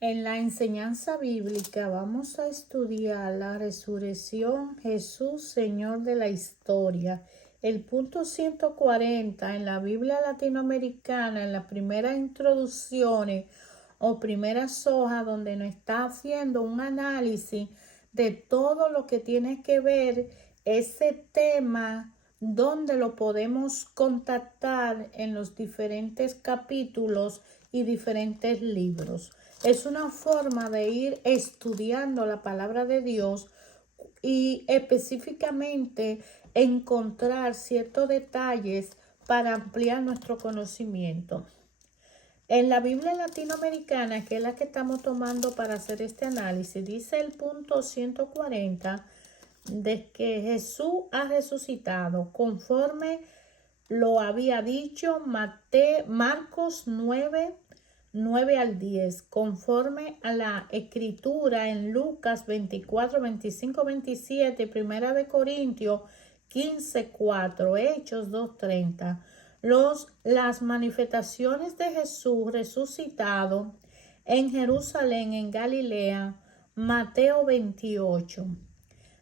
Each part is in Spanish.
En la enseñanza bíblica vamos a estudiar la resurrección, Jesús, Señor de la historia. El punto 140 en la Biblia latinoamericana, en la primera introducción o primeras hojas, donde nos está haciendo un análisis de todo lo que tiene que ver ese tema, donde lo podemos contactar en los diferentes capítulos y diferentes libros. Es una forma de ir estudiando la palabra de Dios y específicamente encontrar ciertos detalles para ampliar nuestro conocimiento. En la Biblia latinoamericana, que es la que estamos tomando para hacer este análisis, dice el punto 140 de que Jesús ha resucitado conforme lo había dicho Marcos 9 al 10, conforme a la escritura en Lucas 24, 25, 27, Primera de Corintios 15, 4, Hechos 2, 30. Las manifestaciones de Jesús resucitado en Jerusalén, en Galilea, Mateo 28.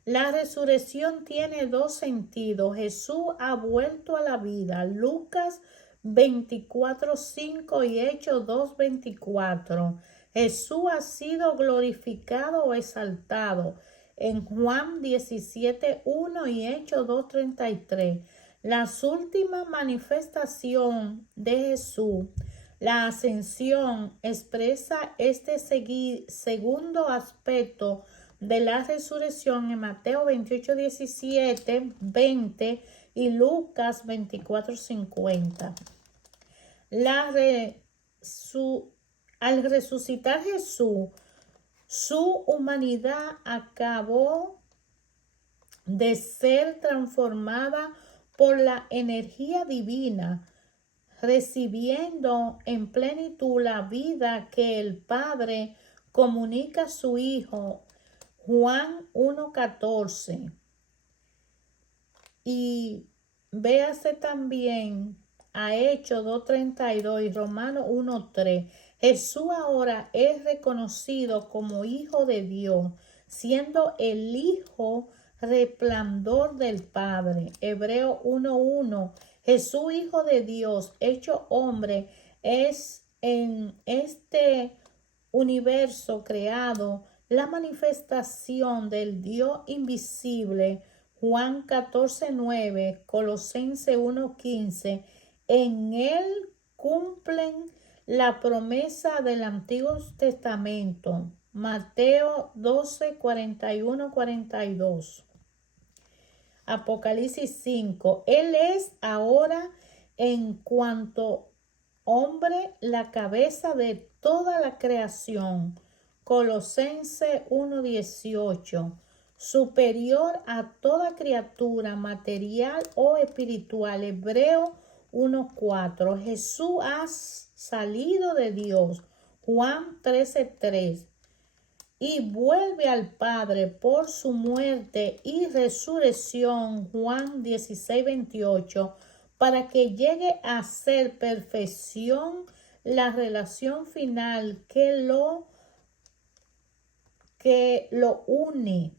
La resurrección tiene dos sentidos. Jesús ha vuelto a la vida. Lucas 24:5 y Hechos 2:24. Jesús ha sido glorificado o exaltado en Juan 17:1 y Hechos 2:33. Las últimas manifestaciones de Jesús, la ascensión, expresa este segundo aspecto de la resurrección en Mateo 28, 17, 20 y Lucas 24, 50. Al resucitar Jesús, su humanidad acabó de ser transformada por la energía divina, recibiendo en plenitud la vida que el Padre comunica a su Hijo. Juan 1:14. Y véase también a Hechos 2:32 y Romanos 1:3. Jesús ahora es reconocido como Hijo de Dios, siendo el Hijo resplandor del Padre. Hebreo 1:1. Jesús, Hijo de Dios, hecho hombre, es en este universo creado la manifestación del Dios invisible. Juan 14:9, Colosenses 1:15. En él cumplen la promesa del Antiguo Testamento. Mateo 12:41, 42. Apocalipsis 5. Él es ahora en cuanto hombre la cabeza de toda la creación. Colosenses 1:18. Superior a toda criatura material o espiritual. Hebreo 1:4. Jesús ha salido de Dios. Juan 13:3. Y vuelve al Padre por su muerte y resurrección. Juan 16:28. Para que llegue a ser perfección la relación final que lo une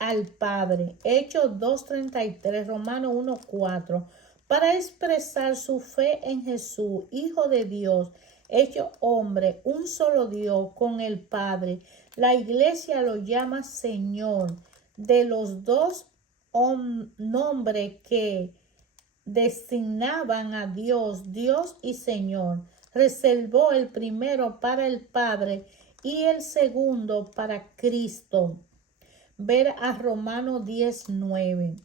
al Padre. Hechos 2:33, Romanos 1:4. Para expresar su fe en Jesús, Hijo de Dios, hecho hombre, un solo Dios con el Padre. La iglesia lo llama Señor. De los dos nombres que designaban a Dios, Dios y Señor, reservó el primero para el Padre y el segundo para Cristo. Ver a Romanos 10:9.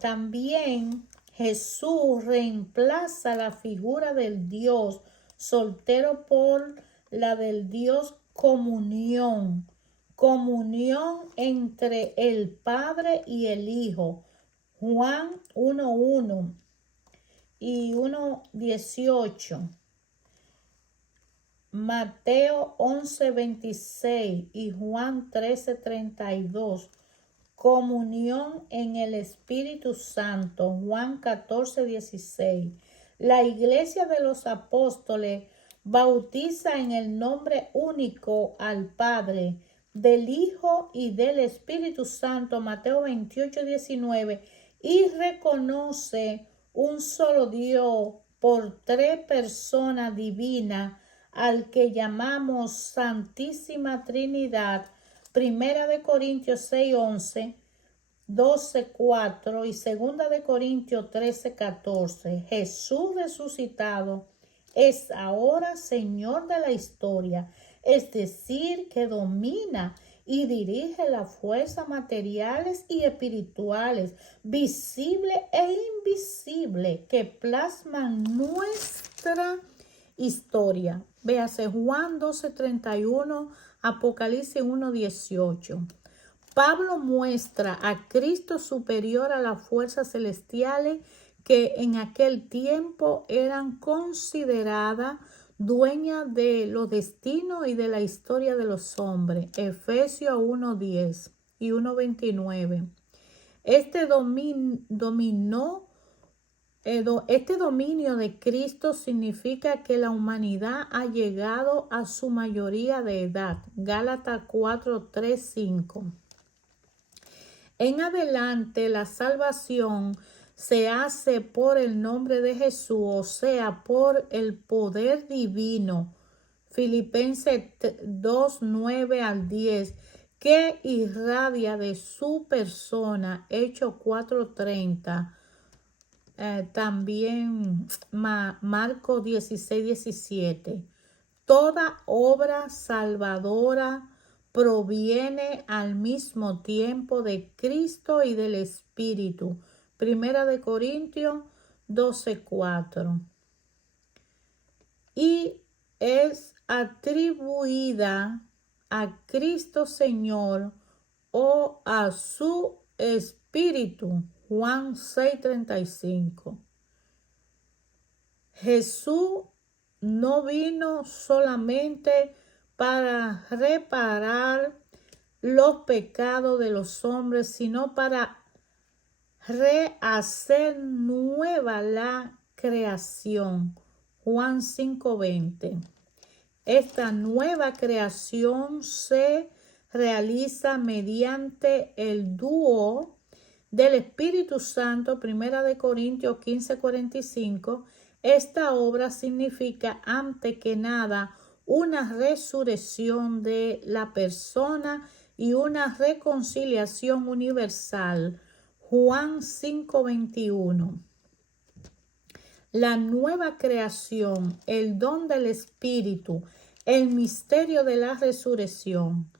También Jesús reemplaza la figura del Dios soltero por la del Dios comunión. Comunión entre el Padre y el Hijo. Juan 1:1 y 1:18. Mateo 11:26 y Juan 13:32. Comunión en el Espíritu Santo. Juan 14:16. La iglesia de los apóstoles bautiza en el nombre único al Padre, del Hijo y del Espíritu Santo, Mateo 28:19, y reconoce un solo Dios por tres personas divinas, al que llamamos Santísima Trinidad, Primera de Corintios 6:11, 12:4 y Segunda de Corintios 13:14. Jesús resucitado es ahora Señor de la historia, es decir, que domina y dirige las fuerzas materiales y espirituales, visibles e invisibles, que plasman nuestra historia. Véase Juan 12:31, Apocalipsis 1:18. Pablo muestra a Cristo superior a las fuerzas celestiales que en aquel tiempo eran consideradas dueñas de los destinos y de la historia de los hombres. Efesios 1:10 y 1:29. Este dominio de Cristo significa que la humanidad ha llegado a su mayoría de edad. Gálatas 4:3-5. En adelante, la salvación se hace por el nombre de Jesús, o sea, por el poder divino. Filipenses 2:9-10, que irradia de su persona. Hechos 4:30. También Marcos 16:17. Toda obra salvadora proviene al mismo tiempo de Cristo y del Espíritu. Primera de Corintios 12:4. Y es atribuida a Cristo Señor o a su Espíritu. Juan 6:35. Jesús no vino solamente para reparar los pecados de los hombres, sino para rehacer nueva la creación. Juan 5:20. Esta nueva creación se realiza mediante el dúo del Espíritu Santo. Primera de Corintios 15:45. Esta obra significa, antes que nada, una resurrección de la persona y una reconciliación universal. Juan 5:21. La nueva creación, el don del Espíritu, el misterio de la resurrección.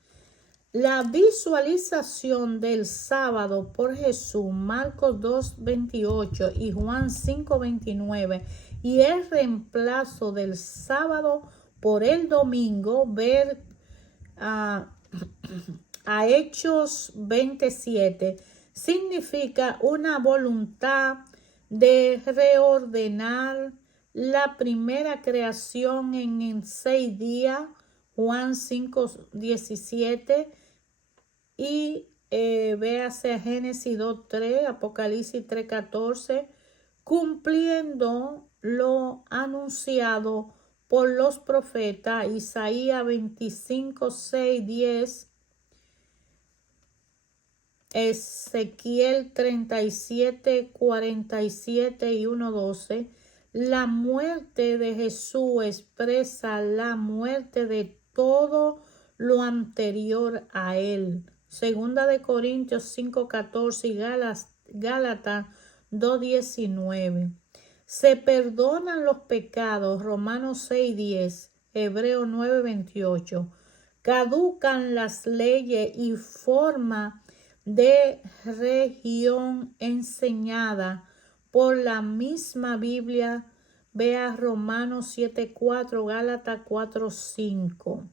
La visualización del sábado por Jesús, Marcos 2:28 y Juan 5:29, y el reemplazo del sábado por el domingo, ver a Hechos 27, significa una voluntad de reordenar la primera creación en 6 días, Juan 5:17, y véase Génesis 2:3, Apocalipsis 3:14, cumpliendo lo anunciado por los profetas. Isaías 25:6-10, Ezequiel 37:47 y 1:12. La muerte de Jesús expresa la muerte de todo lo anterior a él. Segunda de Corintios 5:14 y Gálatas 2:19. Se perdonan los pecados. Romanos 6:10. Hebreos 9:28. Caducan las leyes y forma de religión enseñada por la misma Biblia. Vea Romanos 7:4, Gálatas 4:5.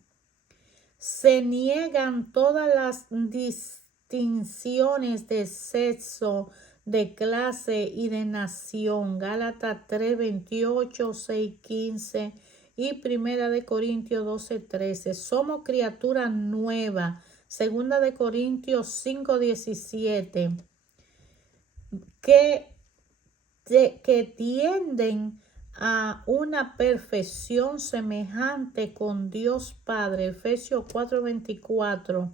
Se niegan todas las distinciones de sexo, de clase y de nación. Gálatas 3:28, 6:15 y Primera de Corintios 12:13. Somos criaturas nuevas. Segunda de Corintios 5:17. Que tienden a una perfección semejante con Dios Padre. Efesios 4:24.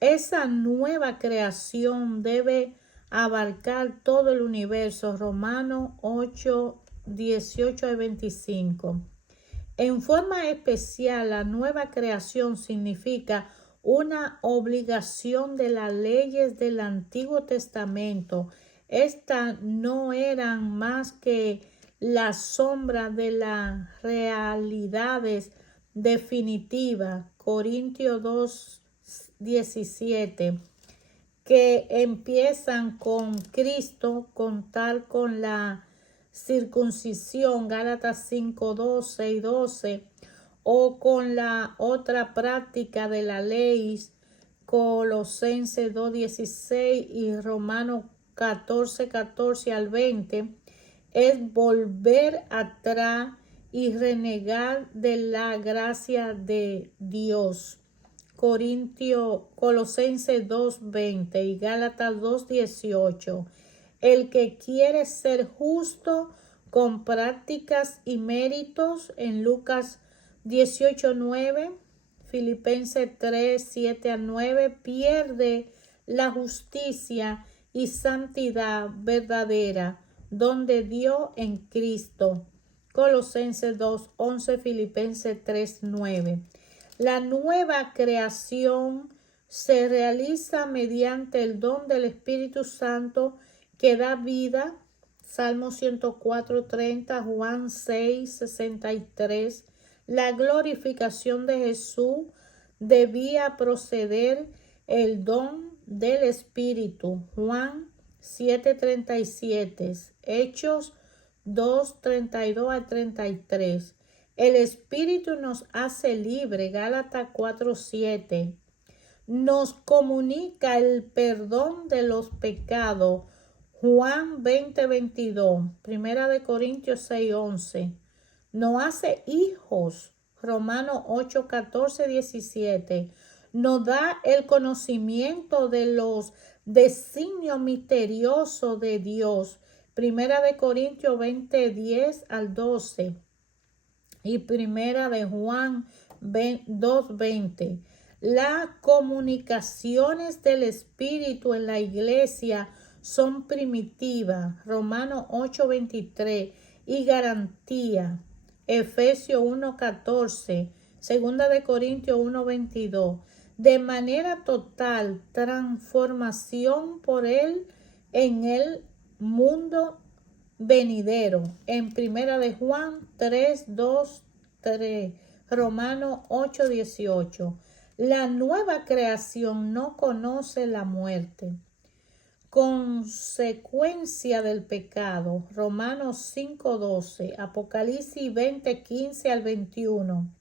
Esa nueva creación debe abarcar todo el universo. Romanos 8:18-25. En forma especial, la nueva creación significa una obligación de las leyes del Antiguo Testamento. Estas no eran más que la sombra de las realidades definitivas. Corintios 2:17, que empiezan con Cristo, contar con la circuncisión, Gálatas 5:12 y 12, o con la otra práctica de la ley, Colosenses 2:16 y Romanos 14:14 al 20, es volver atrás y renegar de la gracia de Dios. Colosenses 2:20 y Gálatas 2:18. El que quiere ser justo con prácticas y méritos, en Lucas 18:9, Filipenses 3:7-9, pierde la justicia y santidad verdadera, donde dio en Cristo. Colosenses 2:11, Filipenses 3:9. La nueva creación se realiza mediante el don del Espíritu Santo que da vida. Salmo 104:30, Juan 6:63. La glorificación de Jesús debía proceder el don del Espíritu. Juan 7:37. Hechos 2:32-33. El Espíritu nos hace libre. Gálatas 4:7. Nos comunica el perdón de los pecados. Juan 20:22. Primera de Corintios 6:11. Nos hace hijos. Romanos 8:14-17. Nos da el conocimiento de los designios misteriosos de Dios. Primera de Corintios 20:10-12. Y primera de Juan 2:20. Las comunicaciones del Espíritu en la iglesia son primitivas. Romanos 8:23. Y garantía. Efesios 1:14. Segunda de Corintios 1:22. De manera total, transformación por él en el mundo venidero. En primera de Juan 3:2-3. Romanos 8:18. La nueva creación no conoce la muerte, consecuencia del pecado. Romanos 5:12. Apocalipsis 20:15-21.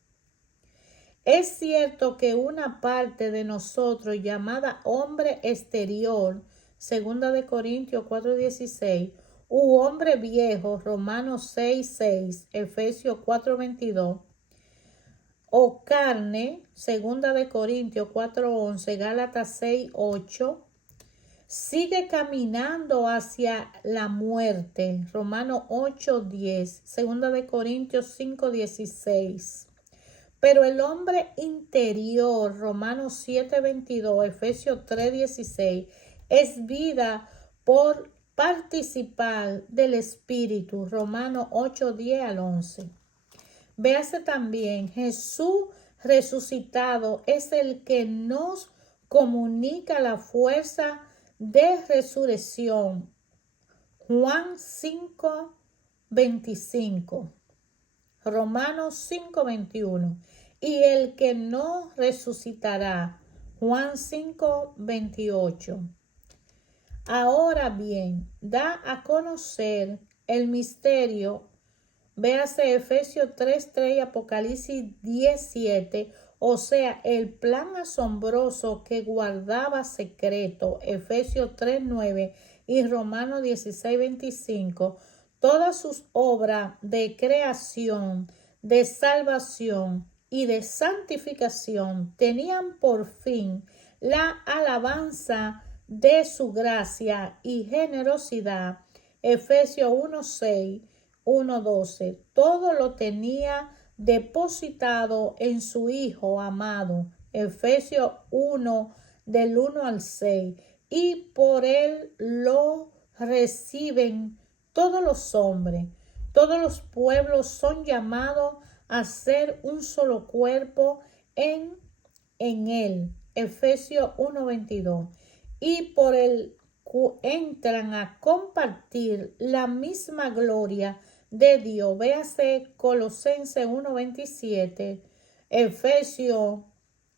Es cierto que una parte de nosotros llamada hombre exterior, segunda de Corintios 4:16, u hombre viejo, Romanos 6:6, Efesios 4:22, o carne, segunda de Corintios 4:11, Gálatas 6:8, sigue caminando hacia la muerte. Romanos 8:10, segunda de Corintios 5:16. Pero el hombre interior, Romanos 7:22, Efesios 3:16, es vida por participar del Espíritu. Romanos 8:10-11. Véase también, Jesús resucitado es el que nos comunica la fuerza de resurrección. Juan 5:25. Romanos 5:21. Y el que no resucitará. Juan 5:28. Ahora bien, da a conocer el misterio. Véase Efesios 3:3 y Apocalipsis 10:7. O sea, el plan asombroso que guardaba secreto. Efesios 3:9 y Romanos 16:25. Todas sus obras de creación, de salvación y de santificación tenían por fin la alabanza de su gracia y generosidad. Efesios 1:6, 1:12. Todo lo tenía depositado en su Hijo amado. Efesios 1, del 1 al 6. Y por él lo reciben todos los hombres. Todos los pueblos son llamados a ser un solo cuerpo en él. Efesios 1:22. Y por él entran a compartir la misma gloria de Dios. Véase Colosenses 1:27, Efesios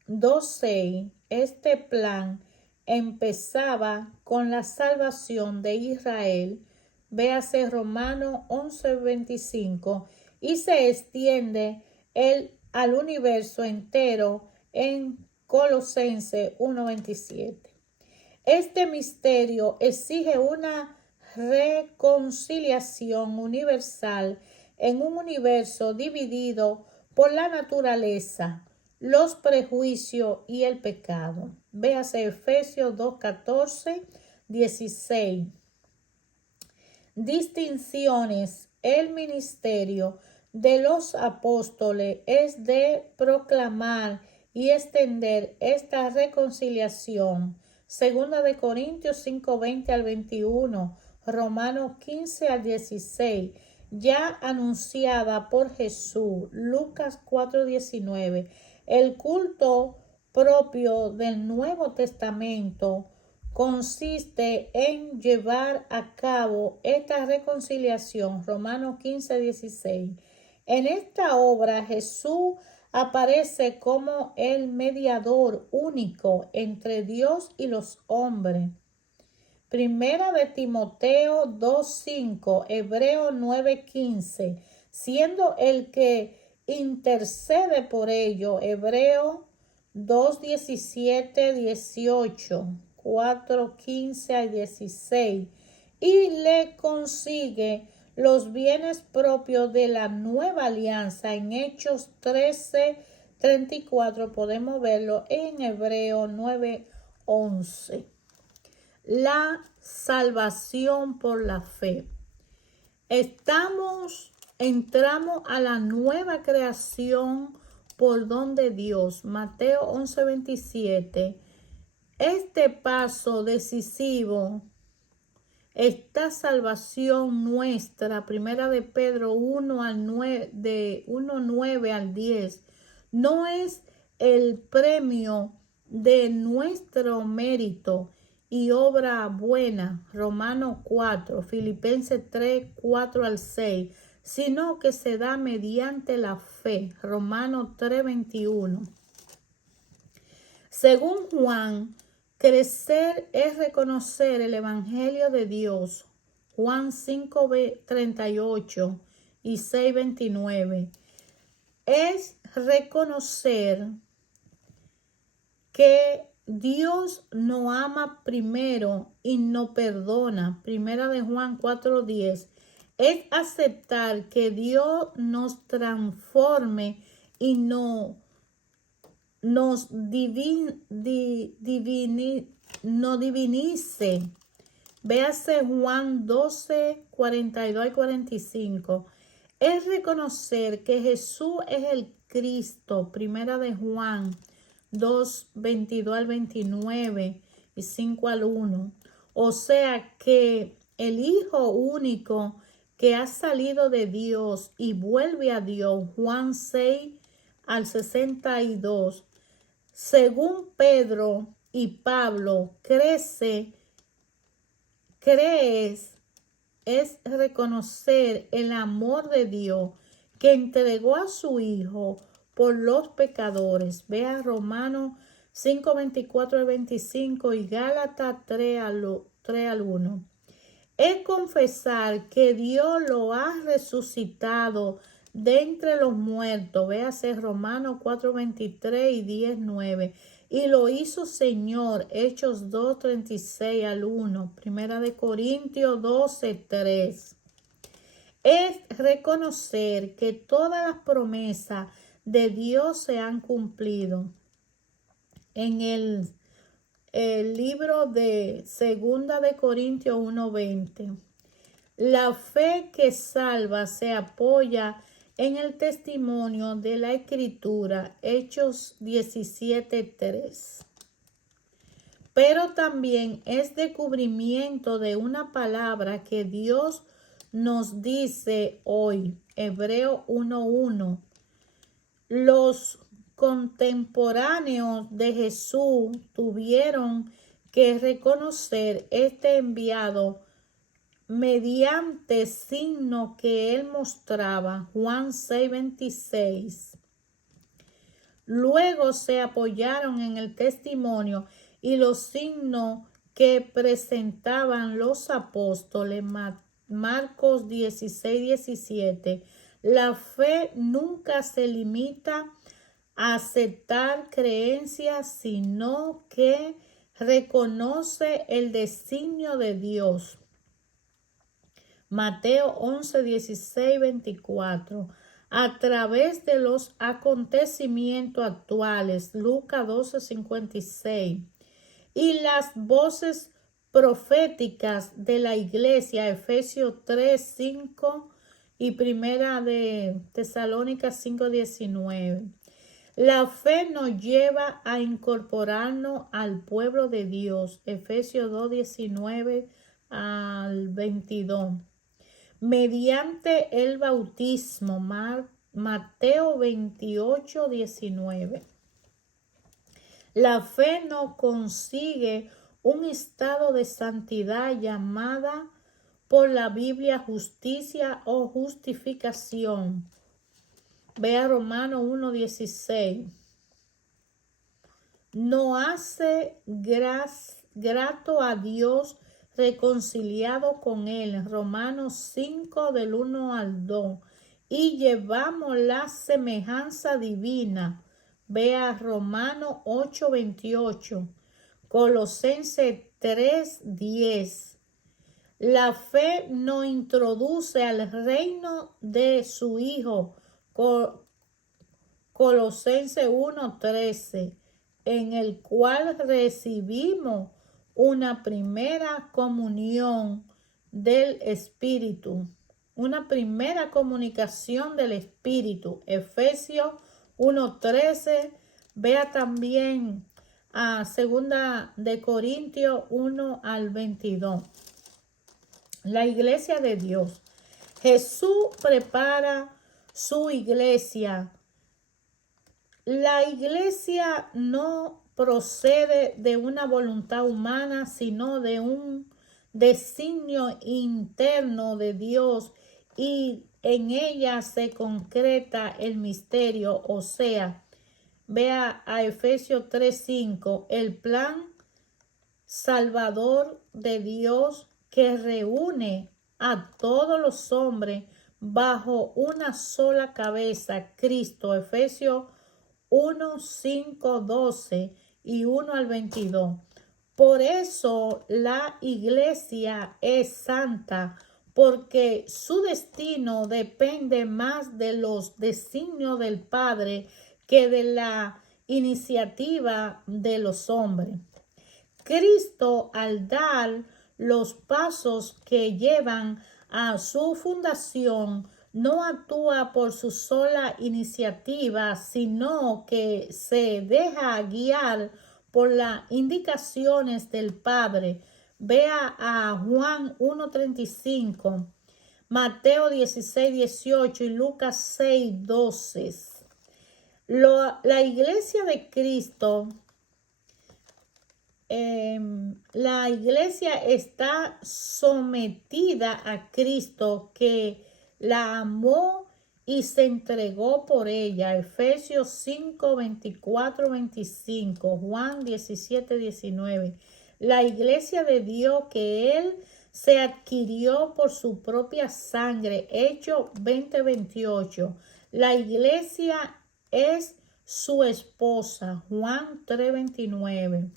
2:6. Este plan empezaba con la salvación de Israel. Véase Romanos 11:25 y se extiende al universo entero en Colosenses 1:27. Este misterio exige una reconciliación universal en un universo dividido por la naturaleza, los prejuicios y el pecado. Véase Efesios 2:14, 16. Distinciones. El ministerio de los apóstoles es de proclamar y extender esta reconciliación. Segunda de Corintios 5:20 al 21, Romanos 15 al 16, ya anunciada por Jesús. Lucas 4:19. El culto propio del Nuevo Testamento consiste en llevar a cabo esta reconciliación. Romanos 15:16. En esta obra Jesús aparece como el mediador único entre Dios y los hombres. Primera de Timoteo 2:5, Hebreo 9:15, siendo el que intercede por ello. Hebreo 2:17, 18, 4:15 a 16, y le consigue los bienes propios de la nueva alianza. En Hechos 13:34 podemos verlo en Hebreo 9:11. La salvación por la fe. Entramos a la nueva creación por don de Dios. Mateo 11:27. Este paso decisivo, esta salvación nuestra, primera de Pedro 1:9, de 1:9 al 10, no es el premio de nuestro mérito y obra buena, Romanos 4, Filipenses 3:4 al 6, sino que se da mediante la fe, Romanos 3:21. Según Juan, crecer es reconocer el Evangelio de Dios, Juan 5:38 y 6:29. Es reconocer que Dios nos ama primero y nos perdona. Primera de Juan 4:10. Es aceptar que Dios nos transforme y nos divinice. Véase Juan 12:42 y 45. Es reconocer que Jesús es el Cristo. Primera de Juan 2:22 al 29 y 5 al 1. O sea que el Hijo único que ha salido de Dios y vuelve a Dios. Juan 6 al 62. Según Pedro y Pablo, crees es reconocer el amor de Dios que entregó a su Hijo por los pecadores. Vea Romanos 5:24 al 25 y Gálatas 3 al 1. Es confesar que Dios lo ha resucitado de entre los muertos. Véase Romanos 4:23 y 10:9. Y lo hizo Señor. Hechos 2:36 al 1. Primera de Corintios 12:3. Es reconocer que todas las promesas de Dios se han cumplido. En el libro de Segunda de Corintios 1:20. La fe que salva se apoya en el testimonio de la Escritura, Hechos 17:3. Pero también es descubrimiento de una palabra que Dios nos dice hoy, Hebreo 1:1. Los contemporáneos de Jesús tuvieron que reconocer este enviado mediante signo que él mostraba, Juan 6:26. Luego se apoyaron en el testimonio y los signos que presentaban los apóstoles, Marcos 16:17. La fe nunca se limita a aceptar creencias, sino que reconoce el designio de Dios. Mateo 11:16-24. A través de los acontecimientos actuales, Lucas 12:56. Y las voces proféticas de la iglesia, Efesios 3:5 y Primera de Tesalónica 5:19. La fe nos lleva a incorporarnos al pueblo de Dios, Efesios 2:19-22. Mediante el bautismo, Mateo 28:19. La fe no consigue un estado de santidad llamada por la Biblia justicia o justificación. Vea Romanos 1:16. No hace grato a Dios reconciliado con él. Romanos 5 del 1 al 2. Y llevamos la semejanza divina. Vea Romanos 8:28. Colosenses 3:10. La fe nos introduce al reino de su Hijo. Colosenses 1:13, en el cual recibimos una primera comunión del Espíritu, una primera comunicación del Espíritu. Efesios 1:13, vea también a 2 de Corintios 1 al 22. La iglesia de Dios. Jesús prepara su iglesia. La iglesia no procede de una voluntad humana, sino de un designio interno de Dios, y en ella se concreta el misterio, o sea, vea a Efesios 3:5, el plan salvador de Dios que reúne a todos los hombres bajo una sola cabeza, Cristo. Efesios 1, 5, 12 y 1 al 22. Por eso la iglesia es santa, porque su destino depende más de los designios del Padre que de la iniciativa de los hombres. Cristo, al dar los pasos que llevan a su fundación, no actúa por su sola iniciativa, sino que se deja guiar por las indicaciones del Padre. Vea a Juan 1:35, Mateo 16:18 y Lucas 6:12. La iglesia de Cristo, la iglesia está sometida a Cristo, que la amó y se entregó por ella. Efesios 5, 24, 25, Juan 17, 19. La iglesia de Dios que él se adquirió por su propia sangre. Hechos 20, 28. La iglesia es su esposa. Juan 3, 29.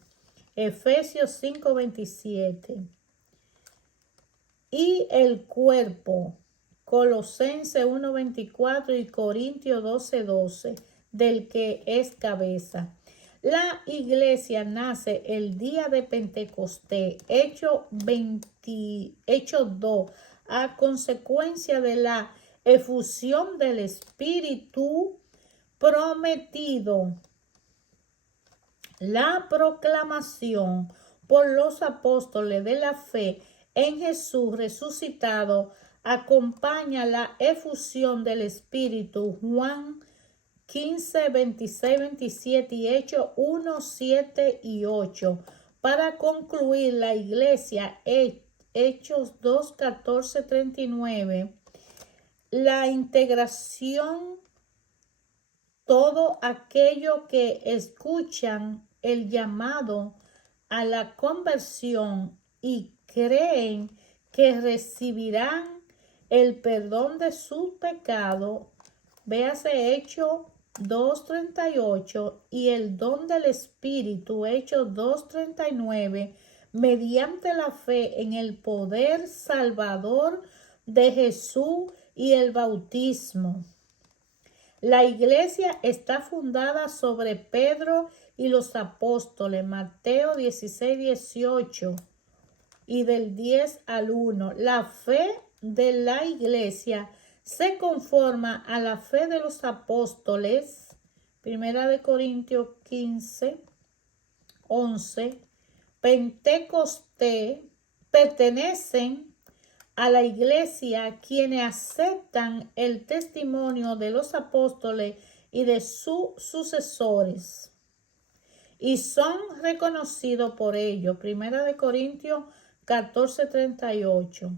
Efesios 5, 27. Y el cuerpo, Colosenses 1, 24 y Corintios 12, 12, del que es cabeza. La iglesia nace el día de Pentecostés, Hechos 2, a consecuencia de la efusión del Espíritu prometido. La proclamación por los apóstoles de la fe en Jesús resucitado acompaña la efusión del Espíritu. Juan 15, 26, 27 y Hechos 1, 7 y 8. Para concluir, la iglesia, Hechos 2, 14, 39, la integración, todo aquello que escuchan el llamado a la conversión y creen que recibirán el perdón de sus pecados, véase Hechos 2:38 y el don del Espíritu, Hechos 2:39, mediante la fe en el poder salvador de Jesús y el bautismo. La iglesia está fundada sobre Pedro y los apóstoles, Mateo 16, 18 y del 10 al 1. La fe de la iglesia se conforma a la fe de los apóstoles, 1 Corintios 15, 11. Pentecostés pertenecen a la iglesia quienes aceptan el testimonio de los apóstoles y de sus sucesores y son reconocidos por ellos. 1 Corintios 14, 38.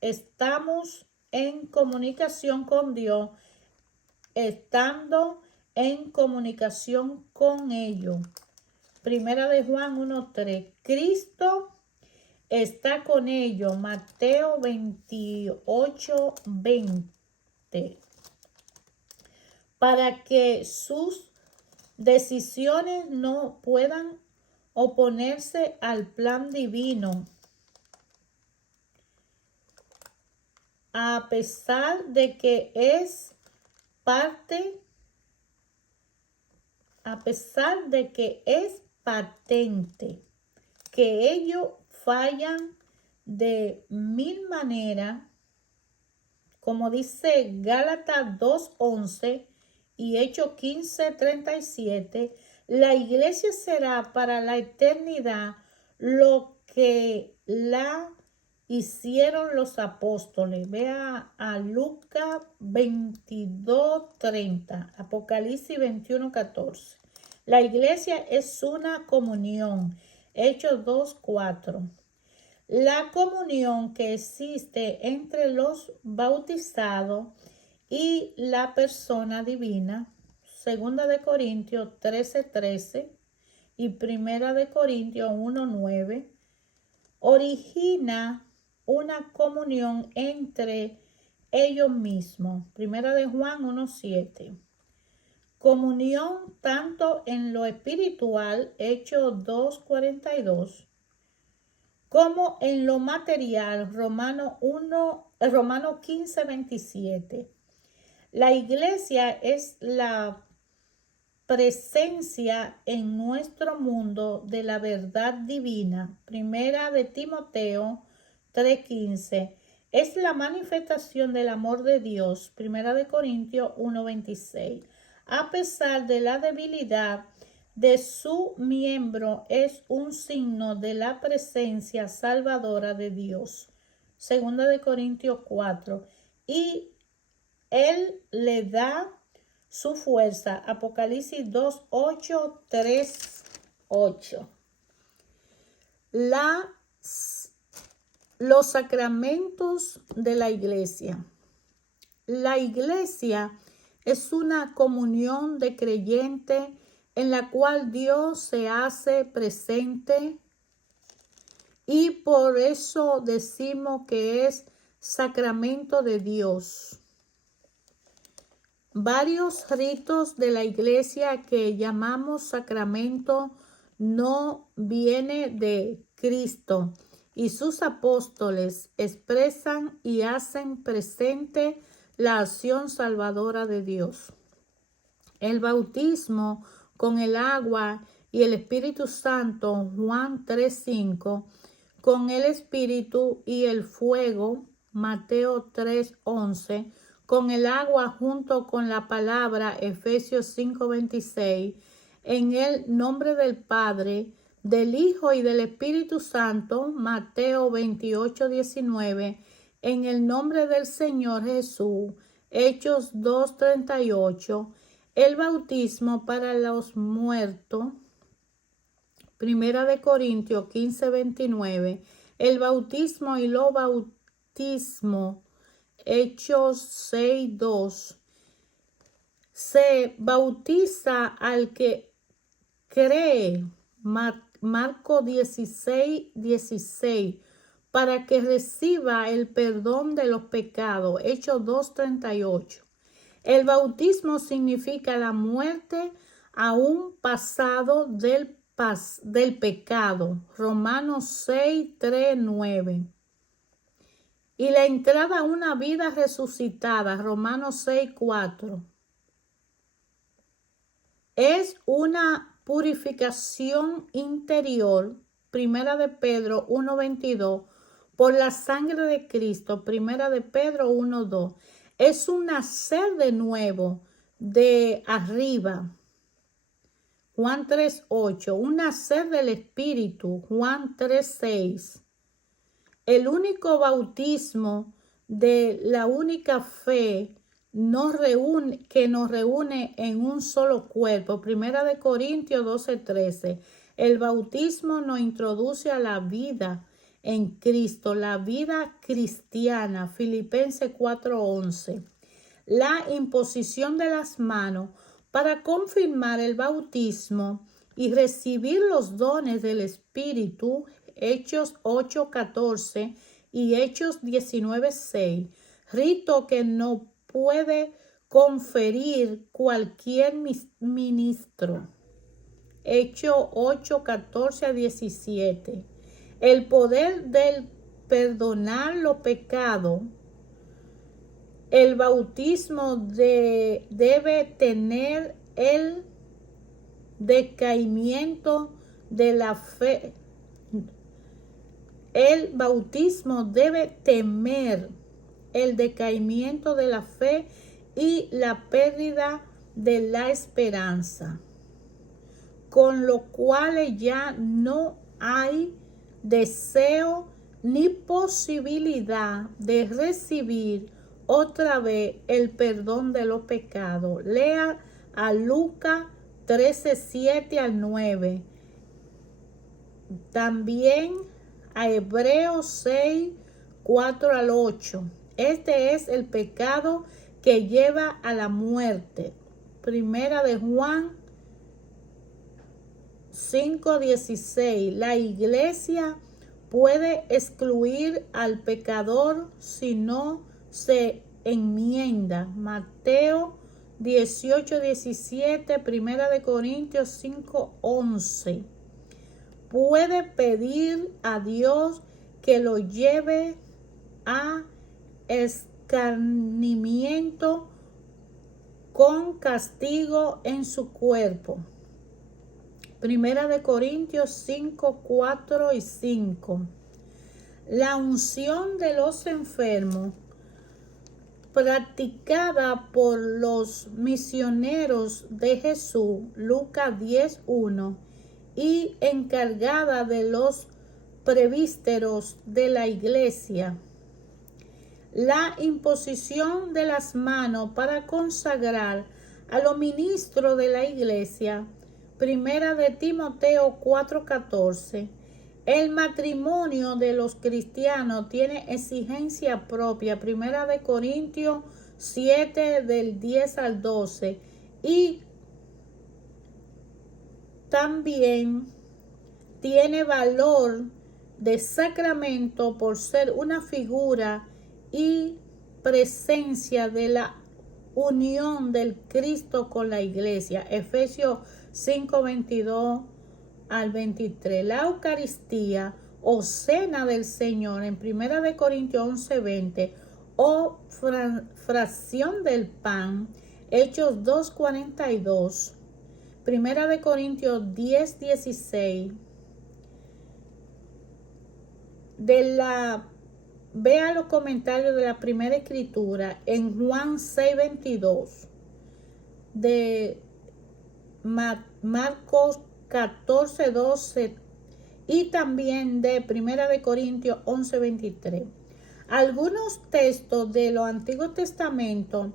Estamos en comunicación con Dios, estando en comunicación con ellos. 1 Juan 1:3. Cristo está con ellos. Mateo 28, 20. Para que sus decisiones no puedan oponerse al plan divino, a pesar de que es patente que ellos fallan de mil maneras, como dice Gálatas 2:11 y Hechos 15:37, la iglesia será para la eternidad lo que la hicieron los apóstoles. Vea a Lucas 22:30, Apocalipsis 21:14. La iglesia es una comunión. Hechos 2:4. La comunión que existe entre los bautizados y la persona divina, 2 Corintios 13:13 y 1 Corintios 1:9, origina una comunión entre ellos mismos, 1 Juan 1:7. Comunión tanto en lo espiritual, Hechos 2:42, como en lo material, Romanos 15:27. La iglesia es la presencia en nuestro mundo de la verdad divina. 1 de Timoteo 3:15. Es la manifestación del amor de Dios. 1 de Corintios 1:26. A pesar de la debilidad de su miembro, es un signo de la presencia salvadora de Dios. 2 de Corintios 4. Y Él le da su fuerza. Apocalipsis 2:8, 3:8. Los sacramentos de la iglesia. La iglesia es una comunión de creyentes en la cual Dios se hace presente y por eso decimos que es sacramento de Dios. Varios ritos de la iglesia que llamamos sacramento no vienen de Cristo y sus apóstoles expresan y hacen presente la acción salvadora de Dios. El bautismo con el agua y el Espíritu Santo, Juan 3:5, con el espíritu y el fuego, Mateo 3:11, con el agua junto con la palabra, Efesios 5:26, en el nombre del Padre, del Hijo y del Espíritu Santo, Mateo 28:19, en el nombre del Señor Jesús, Hechos 2:38, el bautismo para los muertos, Primera de Corintios 15:29, el bautismo y lo bautismo, Hechos 6:2. Se bautiza al que cree, Marcos 16:16, para que reciba el perdón de los pecados, Hechos 2:38. El bautismo significa la muerte a un pasado del pecado, Romanos 6:3-9. Y la entrada a una vida resucitada, Romanos 6:4. Es una purificación interior, Primera de Pedro 1:22, por la sangre de Cristo, Primera de Pedro 1:2. Es un nacer de nuevo, de arriba, Juan 3:8, un nacer del Espíritu, Juan 3:6. El único bautismo de la única fe que nos reúne en un solo cuerpo, Primera de Corintios 12:13. El bautismo nos introduce a la vida en Cristo, la vida cristiana, Filipenses 4:11. La imposición de las manos para confirmar el bautismo y recibir los dones del Espíritu, Hechos 8:14 y Hechos 19:6, rito que no puede conferir cualquier ministro, Hechos 8:14-17. El poder del perdonar los pecados. El bautismo debe tener el decaimiento de la fe. El bautismo debe temer el decaimiento de la fe y la pérdida de la esperanza, con lo cual ya no hay deseo ni posibilidad de recibir otra vez el perdón de los pecados. Lea a Lucas 13:7-9. También a Hebreos 6:4-8. Este es el pecado que lleva a la muerte. Primera de Juan 5:16. La iglesia puede excluir al pecador si no se enmienda. Mateo 18:17, Primera de Corintios 5:11. Puede pedir a Dios que lo lleve a escarnimiento con castigo en su cuerpo. Primera de Corintios 5:4-5. La unción de los enfermos, practicada por los misioneros de Jesús, Lucas 10:1, y encargada de los presbíteros de la iglesia. La imposición de las manos para consagrar a los ministros de la iglesia, Primera de Timoteo 4:14. El matrimonio de los cristianos tiene exigencia propia, Primera de Corintios 7 del 10 al 12, y también tiene valor de sacramento por ser una figura y presencia de la unión del Cristo con la iglesia, Efesios 5:22 al 23. La Eucaristía o cena del Señor en Primera de Corintios 11:20 o fracción del pan, Hechos 2:42. Primera de Corintios 10:16. Vea los comentarios de la primera escritura en Juan 6:22, de Marcos 14:12 y también de Primera de Corintios 11:23. Algunos textos de los Antiguos Testamentos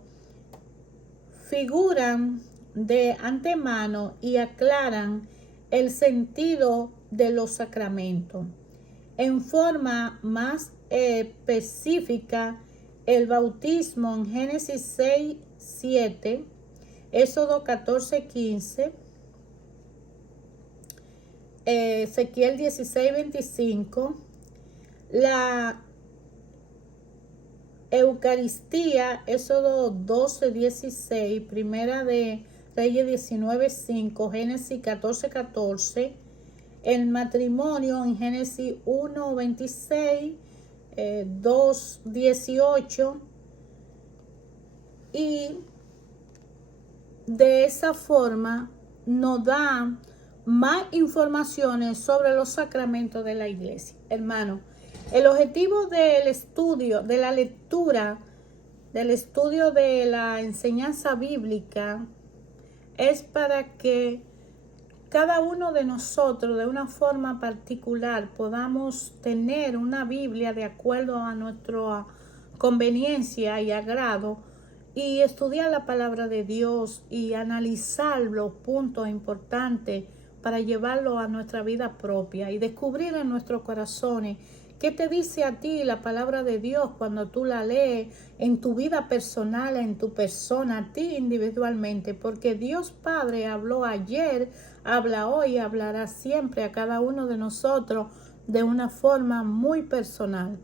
figuran de antemano y aclaran el sentido de los sacramentos. En forma más específica, el bautismo en Génesis 6:7, Éxodo 14:15, Ezequiel 16:25, la Eucaristía, Éxodo 12:16, Primera de Reyes 19:5, Génesis 14:14, el matrimonio en Génesis 1:26, 2:18, y de esa forma nos da más informaciones sobre los sacramentos de la iglesia. Hermano, el objetivo del estudio, de la lectura, del estudio de la enseñanza bíblica es para que cada uno de nosotros de una forma particular podamos tener una Biblia de acuerdo a nuestra conveniencia y agrado, y estudiar la palabra de Dios y analizar los puntos importantes para llevarlo a nuestra vida propia y descubrir en nuestros corazones qué te dice a ti la palabra de Dios cuando tú la lees en tu vida personal, en tu persona, a ti individualmente, porque Dios Padre habló ayer, habla hoy, hablará siempre a cada uno de nosotros de una forma muy personal.